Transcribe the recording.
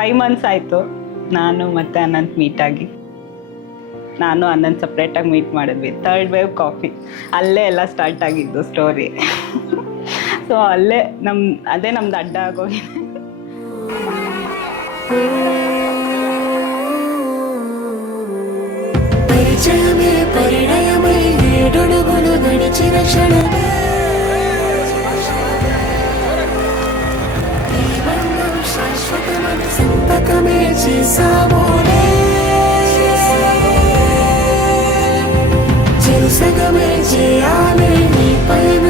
5 months ಆಯಿತು ನಾನು ಮತ್ತು ಅನಂತ್ ಮೀಟಾಗಿ. ನಾನು ಅನಂತ್ ಸಪ್ರೇಟಾಗಿ ಮೀಟ್ ಮಾಡಿದ್ವಿ. ಥರ್ಡ್ ವೇವ್ ಕಾಫಿ ಅಲ್ಲೇ ಎಲ್ಲ ಸ್ಟಾರ್ಟ್ ಆಗಿದ್ದು ಸ್ಟೋರಿ. ಸೊ ಅಲ್ಲೇ ಅದೇ ನಮ್ದು ಅಡ್ಡ ಆಗೋಗಿದೆ. పరిచయమే పరిణయమై ఏడడుగులు నడిచిన క్షణమే ఈ బంధం శాశ్వతమని సంతకమే చేసామోనే చెరుసగమే చేయాలి నీ పైన